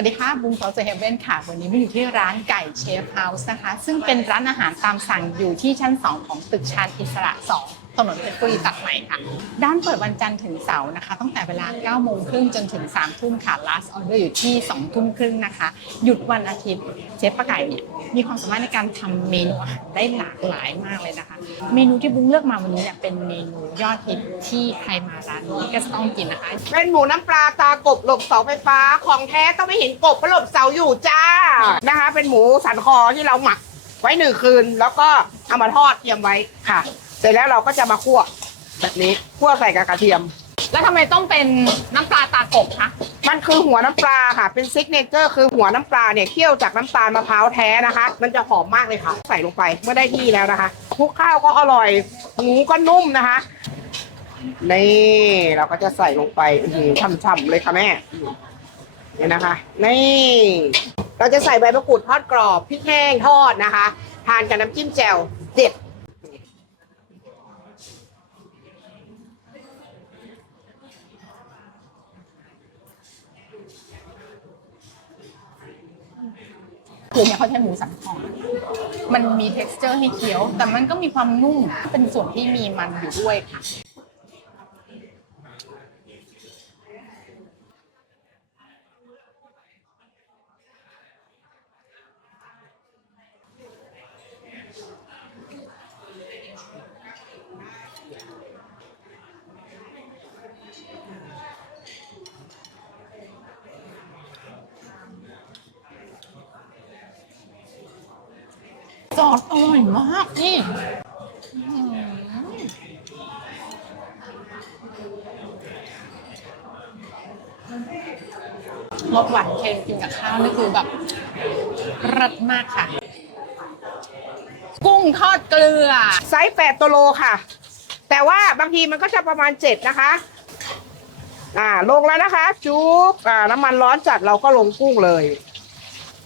วัสดีค่ะบุ้งซอสเฮเว่นค่ะ วันนี้มาอยู่ที่ร้านไก่เชฟเฮาส์นะคะ ซึ่งเป็นร้านอาหารตามสั่งอยู่ที่ชั้น 2 ของตึกชานอิสระ 2 ถนนเพชรบุรีตัดใหม่ค่ะ ด้านเปิดวันจันทร์ถึงเสาร์นะคะ ตั้งแต่เวลา9โมงครึ่งจนถึง3ทุ่มค่ะ last order อยู่ที่2ทุ่มครึ่งนะคะ หยุดวันอาทิตย์ เชฟป้าไก่เนี่ยมีความสามารถในการทำเมนูอาหารได้หลากหลายมากเลยนะคะ เมนูที่บุ้งเลือกมาวันนี้เนี่ยเป็นเมนูยอดฮิตที่ใครมาร้านนี้ก็จะต้องกินนะคะ เป็นหมูน้ำปลาตากบหลบเสาไฟฟ้าของแท้ต้องไม่เห็นกบเพราะหลบเสาอยู่จ้านะคะ เป็นหมูสันคอที่เราหมักไว้หนึ่งคืน แล้วก็เอามาทอดเตรียมไว้ค่ะ เสร็จแล้วเราก็จะมาคั่วแบบนี้คั่วใส่กับกระเทียม แล้วทำไมต้องเป็นน้ำปลาตากบคะมันคือหัวน้ำปลาค่ะ เป็นซิกเนเจอร์คือหัวน้ำปลาเนี่ยเคี่ยวจากน้ำตาลมะพร้าวแท้นะคะ มันจะหอมมากเลยค่ะ ใส่ลงไปเมื่อได้ที่แล้วนะคะคลุกข้าวก็อร่อยหมูก็นุ่มนะคะ นี่เราก็จะใส่ลงไปอื้อหือช่ำๆเลยค่ะแม่เนี่ยนะคะ นี่ เราจะใส่ใบมะกรูดทอดกรอบพริกแห้งทอดนะคะ ทานกับน้ำจิ้มแจ่วเด็ด คือเนี่ยเขาใช้หมูสันคอมันมี t e x t อร์ให้เคี้ยว แต่มันก็มีความนุ่มเป็นส่วนที่มีมันอยู่ด้วยค่ะ จอดอร่อยมาก นี่รสหวานเค็มกินกับข้าวนี่คือแบบรัดมากค่ะ กุ้งทอดเกลือ ไซส์8ตัวโลค่ะ แต่ว่าบางทีมันก็จะประมาณ7นะคะ อ่าลงแล้วนะคะ จุ๊บอ่าน้ำมันร้อนจัดเราก็ลงกุ้งเลย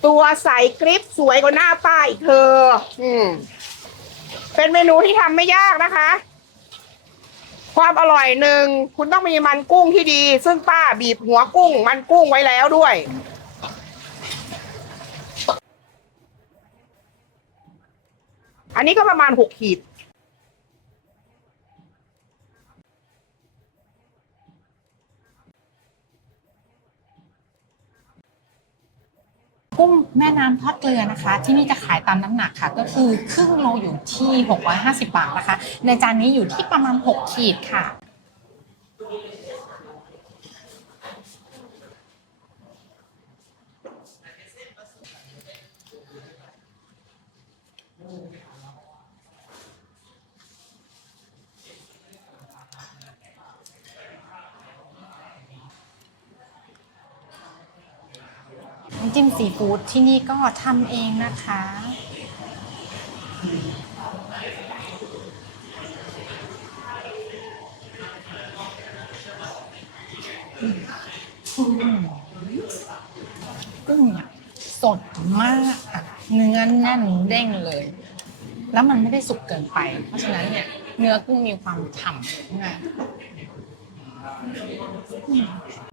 ตัวใสกริปสวยกว่าหน้าป้าอีกเธอ อืม เป็นเมนูที่ทำไม่ยากนะคะ ความอร่อยหนึ่งคุณต้องมีมันกุ้งที่ดี ซึ่งป้าบีบหัวกุ้ง มันกุ้งไว้แล้วด้วย อันนี้ก็ประมาณหกขีด กุ้งแม่ น้ำทอดเกลือนะคะ ที่นี่จะขายตามน้ำหนักค่ะ ก็คือครึ่งโลอยู่ที่ 650 บาทนะคะ ในจานนี้อยู่ที่ประมาณ 6 ขีดค่ะ น้ำจิ้มซีฟู้ดที่นี่ก็ทำเองนะคะ กุ้งเนี่ยสดมากเนื้อแน่นเด้งเลย แล้วมันไม่ได้สุกเกินไป เพราะฉะนั้นเนี่ยเนื้อกุ้งมีความฉ่ำง่าย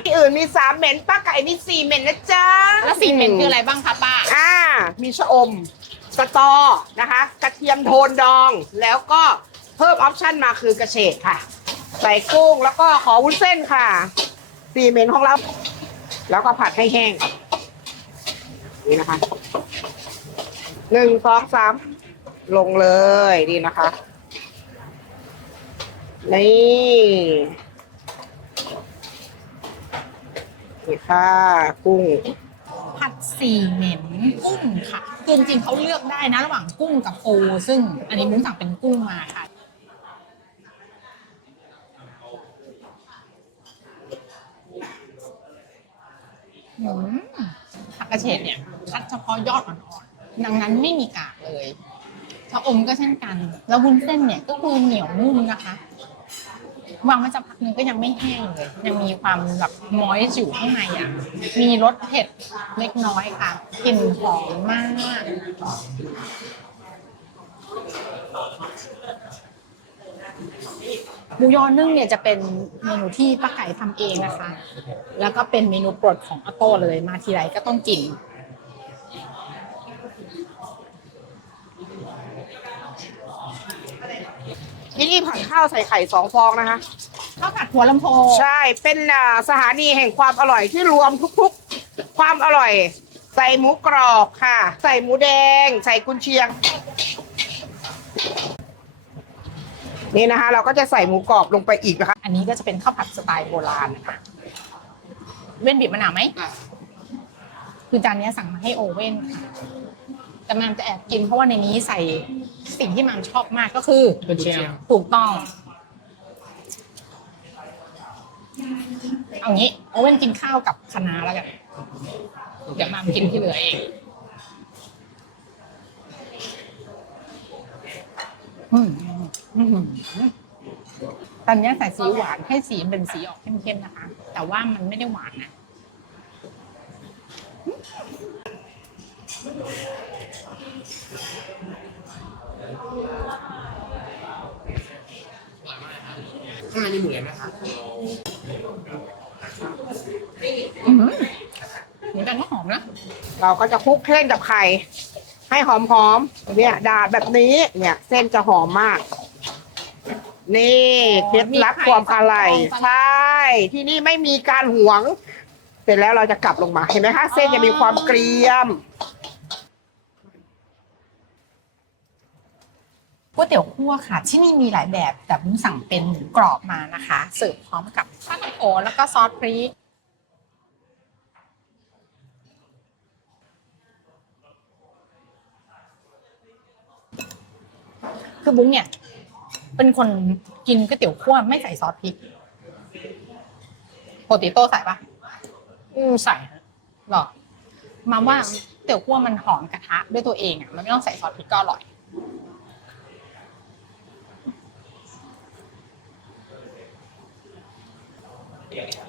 ที่อื่นมีสามเหม็นป้าไก่มีสี่เหม็นนะจ๊ะแล้วสีเหม็นคืออะไรบ้างคะป้า อ่า มีชะอม สตอนะคะ กระเทียมโทนดอง แล้วก็เพิ่มออปชั่นมาคือกระเฉดค่ะ ใส่กุ้งแล้วก็ขอวุ้นเส้นค่ะ สี่เหม็นของเรา แล้วก็ผัดให้แห้ง นี่นะคะ หนึ่งสองสาม ลงเลยดีนะคะ นี่ นี่ค่ะกุ้ง ผัดสี่เหม็นกุ้งค่ะคือจริงๆเขาเลือกได้นะระหว่างกุ้งกับปูซึ่งอันนี้มุ้งสั่งเป็นกุ้งมาค่ะ อืมผักกระเฉดเนี่ย คัดเฉพาะยอดอ่อนๆ ดังนั้นไม่มีกากเลยชะอมก็เช่นกัน แล้ววุ้นเส้นเนี่ยก็คือเหนียวนุ่มนะคะ วางไว้สักพักหนึงก็ยังไม่แห้งเลยยังมีความแบบมอยส์อยู่ข้างในอะมีรสเผ็ดเล็กน้อยค่ะกลิ่นหอมมาก หมูยอนึ่งเนี่ยจะเป็นเมนูที่ป้าไก่ทำเองนะคะ แล้วก็เป็นเมนูโปรดของอาโต้เลยมาทีไรก็ต้องกิน ที่นี่ผัดข้าวใส่ไข่สองฟองนะคะ ข้าวผัดหัวลำโพงใช่เป็นอ่าสถานีแห่งความอร่อยที่รวมทุกๆ ความอร่อย ใส่หมูกรอบค่ะ ใส่หมูแดง ใส่กุนเชียง นี่นะคะ เราก็จะใส่หมูกรอบลงไปอีกนะคะ อันนี้ก็จะเป็นข้าวผัดสไตล์โบราณนะคะเว้นบีบมะนาวไหมคือจานเนี้ยสั่งมาให้โอเว่นค่ะแต่แมมจะแอบกินเพราะว่าในนี้ใส่ สิ่งที่แมมชอบมากก็คือกุนเชียง ถูกต้อง เอางี้โอเว่นกินข้าวกับคะน้าแล้วกัน เดี๋ยวแมมกินที่เหลือเองอืมอืมตอนนี้ใส่สีหวานให้สีเป็นสีออกเข้มๆนะคะ แต่ว่ามันไม่ได้หวานนะ ข้างในนี่หมูเลยไหมคะ อืมเหมือนกันก็หอมนะเราก็จะคลุกเส้นกับไข่ให้หอมๆเนี่ยดาดแบบนี้ เนี่ย เส้นจะหอมมาก นี่เคล็ดลับความอร่อยใช่ ที่นี่ไม่มีการหวง เสร็จแล้วเราจะกลับลงมาเห็นไหมคะ เส้นจะมีความเกรียมก๋วยเตี๋ยวคั่วค่ะ ที่นี่มีหลายแบบแต่ผมสั่งเป็นหมูกรอบมานะคะเสิร์ฟพร้อมกับข้าวหน้าโอแล้วก็ซอสพริก คือบุ้งเนี่ย เป็นคนกินก๋วยเตี๋ยวคั่วไม่ใส่ซอสพริกโปติโต้ใส่ปะอืมใส่นะหรอ มาว่าก๋วยเตี๋ยวคั่วมันหอมกระทะด้วยตัวเองอะ มันไม่ต้องใส่ซอสพริกก็อร่อย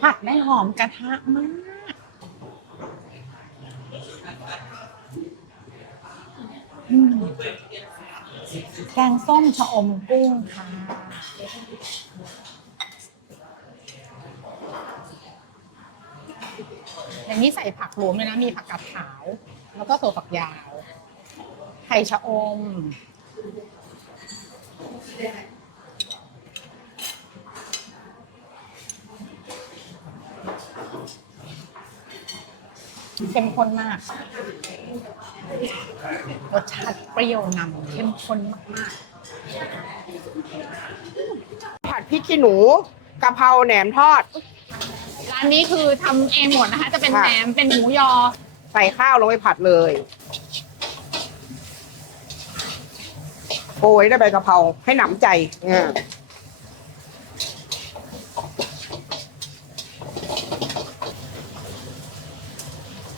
ผัดได้หอมกระทะมาก อืม แกงส้มชะอมกุ้งค่ะ อย่างนี้ใส่ผักรวมเลยนะ มีผักกาดขาว แล้วก็ตัวฝักยาว ไข่ชะอม เข้มข้นมาก รสชาติเปรี้ยวนำเข้มข้นมากผัดพริกขี้หนูกะเพราแหนมทอดๆร้านนี้คือทำเองหมดนะคะ จะเป็นค่ะ แหนมเป็นหมูยอ ใส่ข้าวลงไปผัดเลยโอ้ยได้ใบกะเพราให้หนำใจอ่า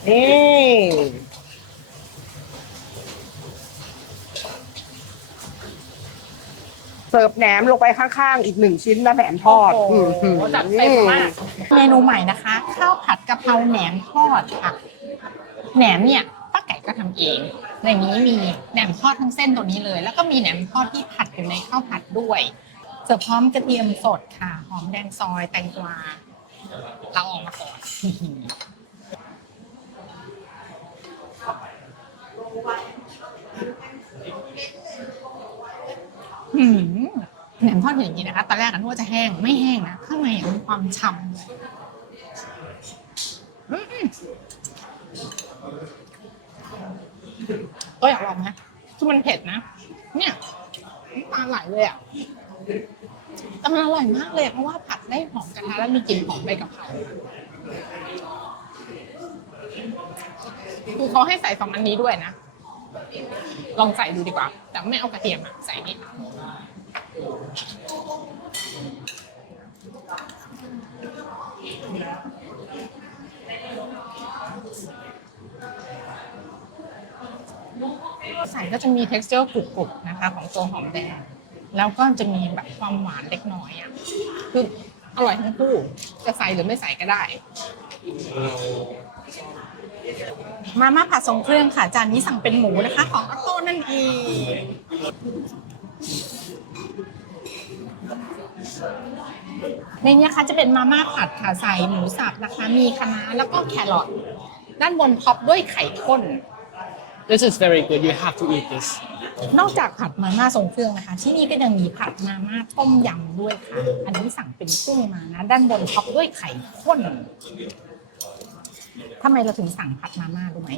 นี่ เสิร์ฟแหนมลงไปข้างๆ อีกหนึ่งชิ้นนะแหนมทอดโอ้โหอืมจัดเต็มมาก เมนูใหม่นะคะ ข้าวผัดกะเพราแหนมทอดค่ะ แหนมเนี่ยป้าไก่ก็ทำเอง ในนี้มีแหนมทอดทั้งเส้นตัวนี้เลย แล้วก็มีแหนมทอดที่ผัดอยู่ในข้าวผัดด้วยเสิร์ฟพร้อมกระเทียมสดค่ะ หอมแดงซอยแตงกวาเราออกมาก่อนหืมแห นมทอดเป็นอย่างนี้นะคะตอนแรกอะนึกว่าจะแห้งไม่แห้งนะข้างในมีความฉ่ำเลยอืมก็อยากลองไหมคือมันเผ็ดนะ เนี่ยน้ำตาไหลเลยอะแต่มันอร่อยมากเลย เพราะว่าผัดได้หอมกระทะแล้วมีกลิ่นหอมใบกะเพราคือเขาให้ใส่สองอันนี้ด้วยนะ ลองใส่ดูดีกว่า แต่ไม่เอากระเทียมอะใส่นี่ ใส่ก็จะมี texture กรุบๆนะคะ ของตัวหอมแดง แล้วก็จะมีแบบความหวานเล็กน้อยอะคืออร่อยทั้งคู่ จะใส่หรือไม่ใส่ก็ได้ มาม่าผัดทรงเครื่องค่ะ จานนี้สั่งเป็นหมูนะคะ ของออโต้นั่นเอง ในนี้นะคะจะเป็นมาม่าผัดค่ะใส่หมูสับนะคะ มีคะน้าแล้วก็แครอทด้านบนท็อปด้วยไข่ข้น This is very good you have to eat this นอกจากผัดมาม่าทรงเครื่องนะคะ ที่นี่ก็ยังมีผัดมาม่าต้มยำด้วยค่ะ อันนี้สั่งเป็นกุ้งมานะ ด้านบนท็อปด้วยไข่ข้นทำไมเราถึงสั่งผัดมาม่ารู้ไหม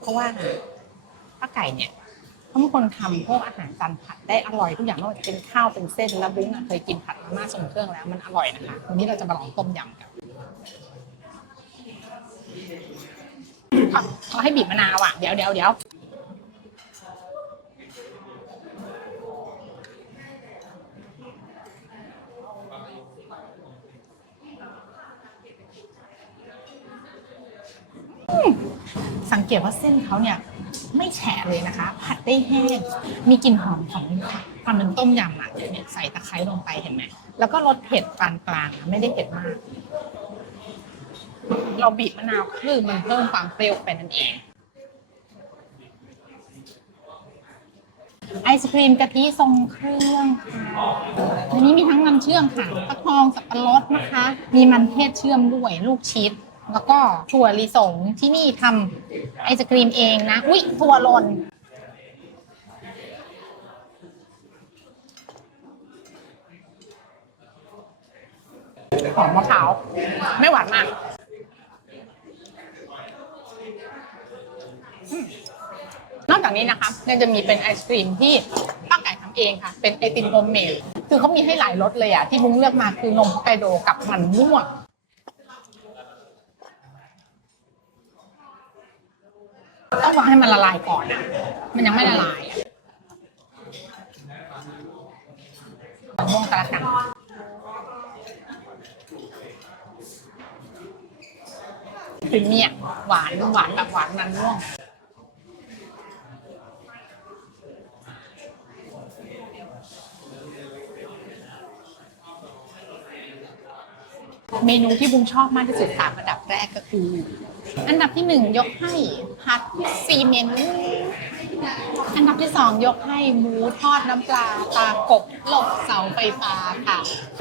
เพราะว่าป้าไก่เนี่ย เขาเป็นคนทำพวกอาหารจานผัดได้อร่อยทุกอย่างไม่ว่าจะเป็นข้าวเป็นเส้นแล้วบุ้งอะเคยกินผัดมาม่าทรงเครื่องแล้วมันอร่อยนะคะวันนี้เราจะมาลองต้มยำกันเอาเขาให้บีบมะนาวอะเดี๋ยวเดี๋ยวเดี๋ยวสังเกตว่าเส้นเขาเนี่ย ไม่แฉะเลยนะคะ ผัดได้แห้ง มีกลิ่นหอมของความเป็นต้มยำอะเนี่ยใส่ตะไคร้ลงไปเห็นไหมแล้วก็รสเผ็ดปานกลางอะไม่ได้เผ็ดมาก เราบีบมะนาวคือมันเพิ่มความเปรี้ยวไปนั่นเอง ไอศครีมกะทิทรงเครื่องค่ะในนี้มีทั้งน้ำเชื่อมค่ะฟักทองสับปะรดนะคะ มีมันเทศเชื่อมด้วยลูกชิด แล้วก็ถั่วลิสงที่นี่ทำไอศครีมเองนะ อุ๊ย ถั่วหล่นหอมมะพร้าว ไม่หวานมากนอกจากนี้นะคะยังจะมีเป็นไอศครีมที่ป้าไก่ทำเองค่ะ เป็นไอติมโฮมเมดคือเขามีให้หลายรสเลยอะ ที่บุ้งเลือกมาคือนมฮอกไกโดกับมันม่วง ต้องวางให้มันละลายก่อนนะมันยังไม่ละลายอะมันม่วงกระกันพรีเมียหวานหวานแบบหวานมันม่วงเมนูที่บุ้งชอบมากที่สุดสามอันดับแรกก็คือ อันดับที่หนึ่งยกให้พัดซีเมนต์อันดับที่สองยกให้หมูทอดน้ำปลาตากบหลบเสาไฟฟ้าค่ะ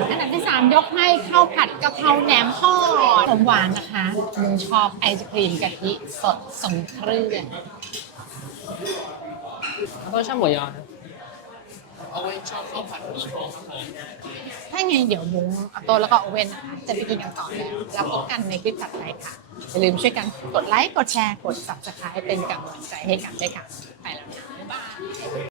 อันดับที่สามยกให้ข้าวผัดกะเพราแหนมทอดผมหวานนะคะหนูชอบไอศครีมกะทิสดสงเครื่อง ต้องชอบหมูยอค เอาไว้ชอบข้าวผัดหมี่โคครับผมถ้าไงเดี๋ยวมุ้งเอาโต้แล้วก็โอเว่นนะคะจะไปกินกันต่อแล้วแล้วพบกันในคลิปถัดไปค่ะ อย่าลืมช่วยกันกดไลค์ กดแชร์ กด subscribe เป็นกำลังใจให้กันด้วยค่ะ ไปแล้วนะบ๊ายบาย